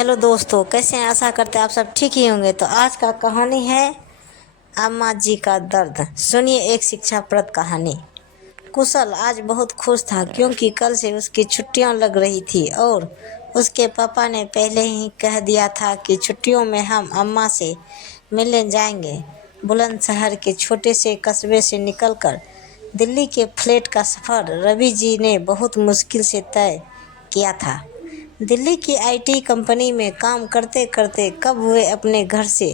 Hello दोस्तों, कैसे हैं? आशा करते हैं आप सब ठीक ही होंगे। तो आज का कहानी है अम्मा जी का दर्द। सुनिए एक शिक्षाप्रद कहानी। कुशल आज बहुत खुश था क्योंकि कल से उसकी छुट्टियां लग रही थी और उसके पापा ने पहले ही कह दिया था कि छुट्टियों में हम अम्मा से मिलने जाएंगे। बुलंदशहर के छोटे से कस्बे से निकलकर दिल्ली के फ्लैट का सफ़र रवि जी ने बहुत मुश्किल से तय किया था। दिल्ली की आईटी कंपनी में काम करते करते कब वे अपने घर से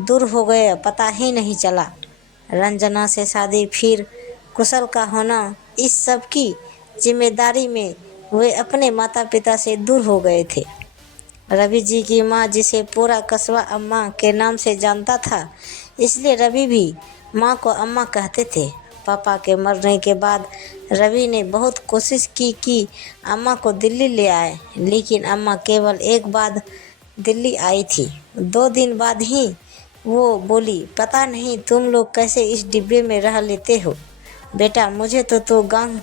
दूर हो गए पता ही नहीं चला। रंजना से शादी, फिर कुशल का होना, इस सब की जिम्मेदारी में वे अपने माता पिता से दूर हो गए थे। रवि जी की माँ, जिसे पूरा कस्बा अम्मा के नाम से जानता था, इसलिए रवि भी माँ को अम्मा कहते थे। पापा के मरने के बाद रवि ने बहुत कोशिश की कि अम्मा को दिल्ली ले आए, लेकिन अम्मा केवल एक बार दिल्ली आई थी। 2 दिन बाद ही वो बोली, पता नहीं तुम लोग कैसे इस डिब्बे में रह लेते हो बेटा, मुझे तो गाँव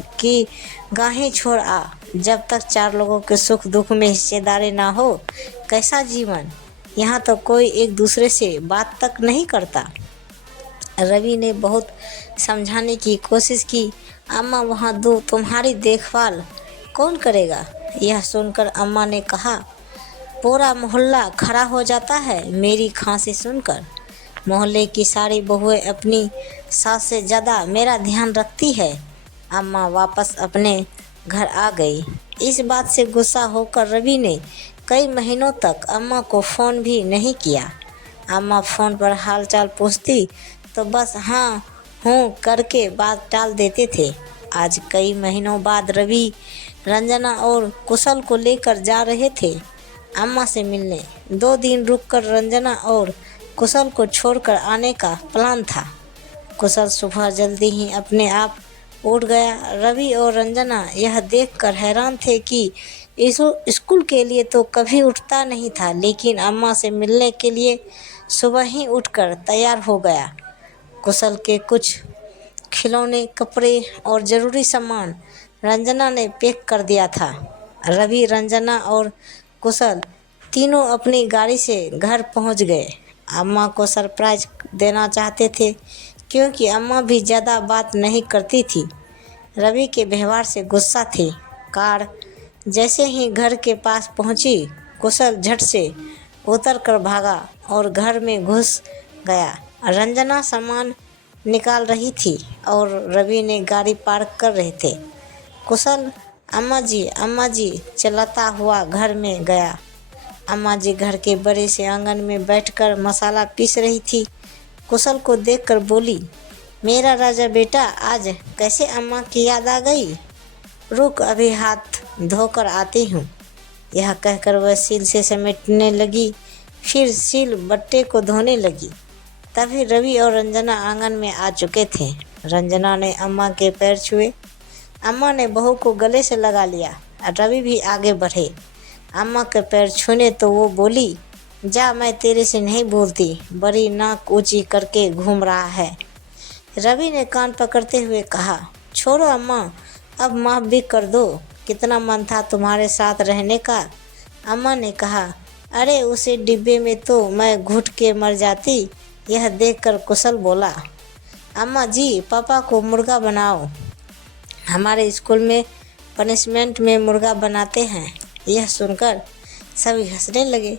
ही छोड़ आ। जब तक 4 लोगों के सुख दुख में हिस्सेदारी ना हो, कैसा जीवन। यहाँ तो कोई एक दूसरे से बात तक नहीं करता। रवि ने बहुत समझाने की कोशिश की, अम्मा वहाँ दो, तुम्हारी देखभाल कौन करेगा। यह सुनकर अम्मा ने कहा, पूरा मोहल्ला खड़ा हो जाता है मेरी खांसी सुनकर। मोहल्ले की सारी बहुएं अपनी सास से ज़्यादा मेरा ध्यान रखती है। अम्मा वापस अपने घर आ गई। इस बात से गुस्सा होकर रवि ने कई महीनों तक अम्मा को फ़ोन भी नहीं किया। अम्मा फ़ोन पर हालचाल पूछती तो बस हाँ हूँ करके बात टाल देते थे। आज कई महीनों बाद रवि रंजना और कुशल को लेकर जा रहे थे अम्मा से मिलने। 2 दिन रुककर रंजना और कुशल को छोड़कर आने का प्लान था। कुशल सुबह जल्दी ही अपने आप उठ गया। रवि और रंजना यह देखकर हैरान थे कि स्कूल के लिए तो कभी उठता नहीं था, लेकिन अम्मा से मिलने के लिए सुबह ही उठकर तैयार हो गया। कुशल के कुछ खिलौने, कपड़े और ज़रूरी सामान रंजना ने पैक कर दिया था। रवि, रंजना और कुशल तीनों अपनी गाड़ी से घर पहुंच गए। अम्मा को सरप्राइज देना चाहते थे क्योंकि अम्मा भी ज़्यादा बात नहीं करती थी। रवि के व्यवहार से गुस्सा थी। कार जैसे ही घर के पास पहुंची, कुशल झट से उतर कर भागा और घर में घुस गया। रंजना सामान निकाल रही थी और रवि ने गाड़ी पार्क कर रहे थे। कुशल अम्मा जी चिल्लाता हुआ घर में गया। अम्मा जी घर के बड़े से आंगन में बैठकर मसाला पीस रही थी। कुशल को देखकर बोली, मेरा राजा बेटा, आज कैसे अम्मा की याद आ गई। रुक, अभी हाथ धोकर आती हूँ। यह कहकर वह सील से समेटने लगी, फिर सील बट्टे को धोने लगी। तभी रवि और रंजना आंगन में आ चुके थे। रंजना ने अम्मा के पैर छुए। अम्मा ने बहू को गले से लगा लिया। रवि भी आगे बढ़े अम्मा के पैर छूने तो वो बोली, जा, मैं तेरे से नहीं बोलती, बड़ी नाक ऊंची करके घूम रहा है। रवि ने कान पकड़ते हुए कहा, छोड़ो अम्मा, अब माफ़ भी कर दो, कितना मन था तुम्हारे साथ रहने का। अम्मा ने कहा, अरे उसे डिब्बे में तो मैं घुट के मर जाती। यह देखकर कुशल बोला, अम्मा जी, पापा को मुर्गा बनाओ, हमारे स्कूल में पनिशमेंट में मुर्गा बनाते हैं। यह सुनकर सभी हंसने लगे।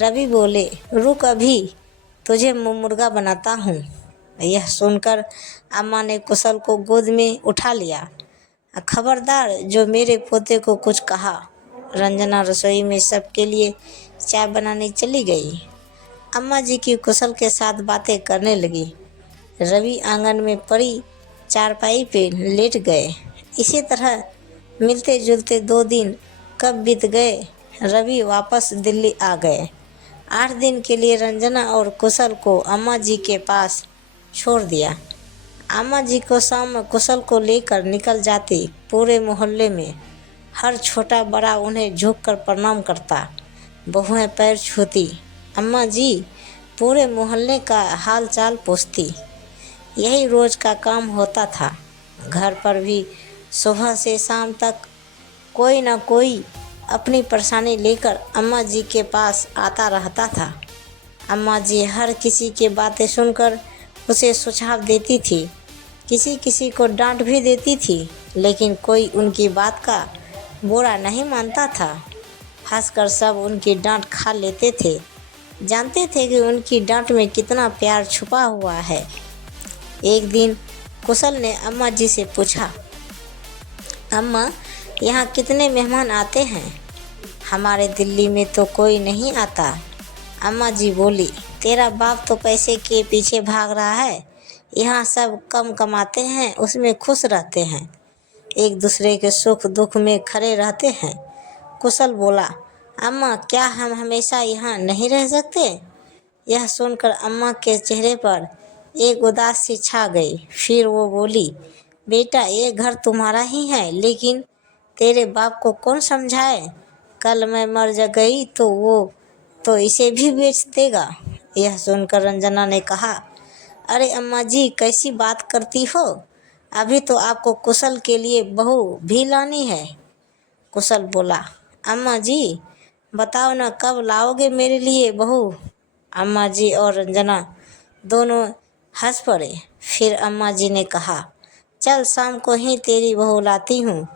रवि बोले, रुक, अभी तुझे मुर्गा बनाता हूँ। यह सुनकर अम्मा ने कुशल को गोद में उठा लिया। खबरदार जो मेरे पोते को कुछ कहा। रंजना रसोई में सबके लिए चाय बनाने चली गई। अम्मा जी की कुशल के साथ बातें करने लगी। रवि आंगन में पड़ी चारपाई पे लेट गए। इसी तरह मिलते जुलते 2 दिन कब बीत गए। रवि वापस दिल्ली आ गए। 8 दिन के लिए रंजना और कुशल को अम्मा जी के पास छोड़ दिया। अम्मा जी को शाम में कुशल को लेकर निकल जाती। पूरे मोहल्ले में हर छोटा बड़ा उन्हें झुककर प्रणाम करता। बहुएं पैर छूती। अम्मा जी पूरे मोहल्ले का हाल चाल पूछती। यही रोज़ का काम होता था। घर पर भी सुबह से शाम तक कोई न कोई अपनी परेशानी लेकर अम्मा जी के पास आता रहता था। अम्मा जी हर किसी की बातें सुनकर उसे सुझाव देती थी, किसी किसी को डांट भी देती थी, लेकिन कोई उनकी बात का बुरा नहीं मानता था। हंसकर सब उनकी डांट खा लेते थे, जानते थे कि उनकी डांट में कितना प्यार छुपा हुआ है। एक दिन कुशल ने अम्मा जी से पूछा, अम्मा, यहाँ कितने मेहमान आते हैं? हमारे दिल्ली में तो कोई नहीं आता। अम्मा जी बोली, तेरा बाप तो पैसे के पीछे भाग रहा है। यहाँ सब कम कमाते हैं, उसमें खुश रहते हैं, एक दूसरे के सुख दुख में खड़े रहते हैं। कुशल बोला, अम्मा, क्या हम हमेशा यहाँ नहीं रह सकते? यह सुनकर अम्मा के चेहरे पर एक उदासी छा गई। फिर वो बोली, बेटा, ये घर तुम्हारा ही है, लेकिन तेरे बाप को कौन समझाए? कल मैं मर गई तो वो तो इसे भी बेच देगा। यह सुनकर रंजना ने कहा, अरे अम्मा जी, कैसी बात करती हो? अभी तो आपको कुशल के लिए बहू भी लानी है। कुशल बोला, अम्मा जी, बताओ ना, कब लाओगे मेरे लिए बहू? अम्मा जी और रंजना दोनों हंस पड़े। फिर अम्मा जी ने कहा, चल शाम को ही तेरी बहू लाती हूँ,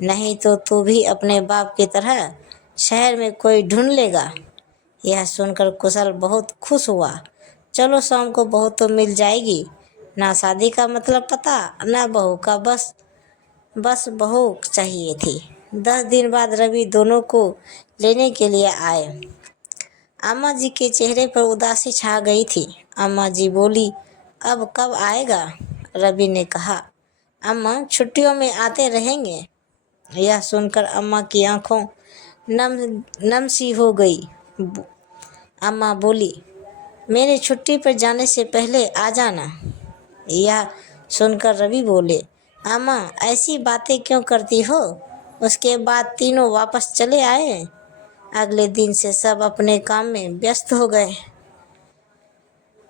नहीं तो तू भी अपने बाप की तरह शहर में कोई ढूंढ लेगा। यह सुनकर कुशल बहुत खुश हुआ। चलो शाम को बहू तो मिल जाएगी, ना शादी का मतलब पता, ना बहू का, बस बहू चाहिए थी। 10 दिन बाद रवि दोनों को लेने के लिए आए। अम्मा जी के चेहरे पर उदासी छा गई थी। अम्मा जी बोली, अब कब आएगा? रवि ने कहा, अम्मा, छुट्टियों में आते रहेंगे। यह सुनकर अम्मा की आंखों नम नम सी हो गई। अम्मा बोली, मेरे छुट्टी पर जाने से पहले आ जाना। यह सुनकर रवि बोले, अम्मा, ऐसी बातें क्यों करती हो? उसके बाद तीनों वापस चले आए। अगले दिन से सब अपने काम में व्यस्त हो गए।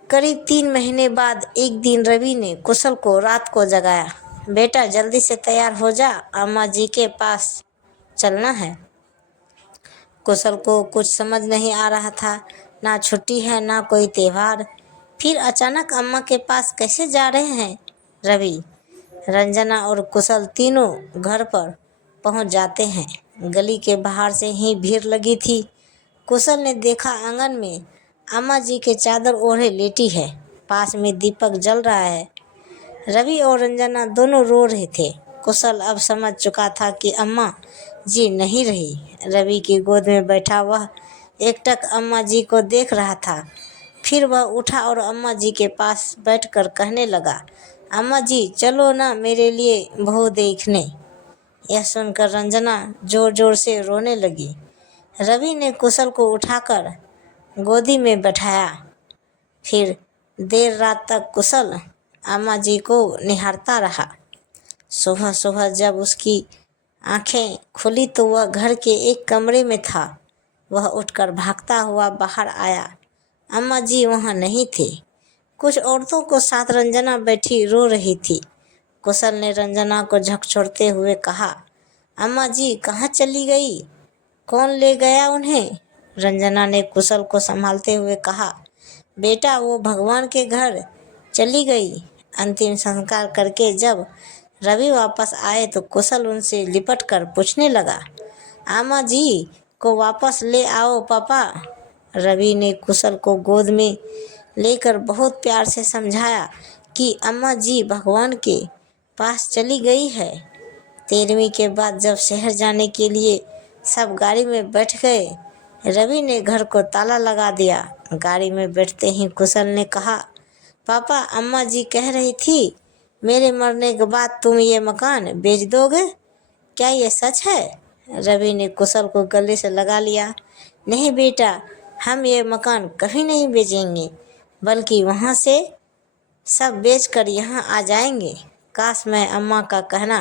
करीब 3 महीने बाद एक दिन रवि ने कुशल को रात को जगाया, बेटा, जल्दी से तैयार हो जा, अम्मा जी के पास चलना है। कुशल को कुछ समझ नहीं आ रहा था, ना छुट्टी है ना कोई त्योहार। फिर अचानक अम्मा के पास कैसे जा रहे हैं? रवि, रंजना और कुशल तीनों घर पर पहुंच जाते हैं। गली के बाहर से ही भीड़ लगी थी। कुशल ने देखा आंगन में अम्मा जी के चादर ओढ़े लेटी है, पास में दीपक जल रहा है। रवि और रंजना दोनों रो रहे थे। कुशल अब समझ चुका था कि अम्मा जी नहीं रही। रवि की गोद में बैठा वह एकटक अम्मा जी को देख रहा था। फिर वह उठा और अम्मा जी के पास बैठकर कहने लगा, अम्मा जी, चलो ना मेरे लिए बहू देखने। यह सुनकर रंजना जोर जोर से रोने लगी। रवि ने कुशल को उठाकर गोदी में बैठाया। फिर देर रात तक कुशल अम्मा जी को निहारता रहा। सुबह सुबह जब उसकी आंखें खुली तो वह घर के एक कमरे में था। वह उठकर भागता हुआ बाहर आया। अम्मा जी वहाँ नहीं थे। कुछ औरतों को साथ रंजना बैठी रो रही थी। कुशल ने रंजना को झकझोरते हुए कहा, अम्मा जी कहाँ चली गई? कौन ले गया उन्हें? रंजना ने कुशल को संभालते हुए कहा, बेटा, वो भगवान के घर चली गई। अंतिम संस्कार करके जब रवि वापस आए तो कुशल उनसे लिपट कर पूछने लगा, अम्मा जी को वापस ले आओ पापा। रवि ने कुशल को गोद में लेकर बहुत प्यार से समझाया कि अम्मा जी भगवान के पास चली गई है। 13वीं के बाद जब शहर जाने के लिए सब गाड़ी में बैठ गए, रवि ने घर को ताला लगा दिया। गाड़ी में बैठते ही कुशल ने कहा, पापा, अम्मा जी कह रही थी मेरे मरने के बाद तुम ये मकान बेच दोगे, क्या ये सच है? रवि ने कुशल को गले से लगा लिया। नहीं बेटा, हम ये मकान कभी नहीं बेचेंगे, बल्कि वहाँ से सब बेचकर यहाँ आ जाएंगे। काश मैं अम्मा का कहना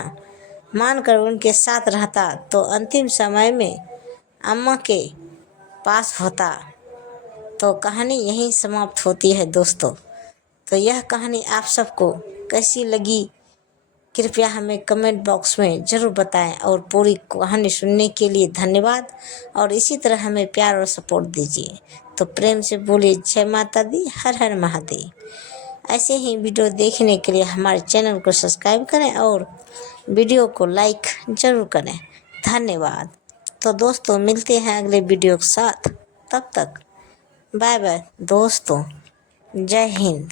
मानकर उनके साथ रहता तो अंतिम समय में अम्मा के पास होता। तो कहानी यहीं समाप्त होती है दोस्तों। तो यह कहानी आप सबको कैसी लगी कृपया हमें कमेंट बॉक्स में ज़रूर बताएं और पूरी कहानी सुनने के लिए धन्यवाद। और इसी तरह हमें प्यार और सपोर्ट दीजिए। तो प्रेम से बोलिए जय माता दी, हर हर महादेव। ऐसे ही वीडियो देखने के लिए हमारे चैनल को सब्सक्राइब करें और वीडियो को लाइक ज़रूर करें। धन्यवाद। तो दोस्तों मिलते हैं अगले वीडियो के साथ। तब तक बाय बाय दोस्तों। जय हिंद।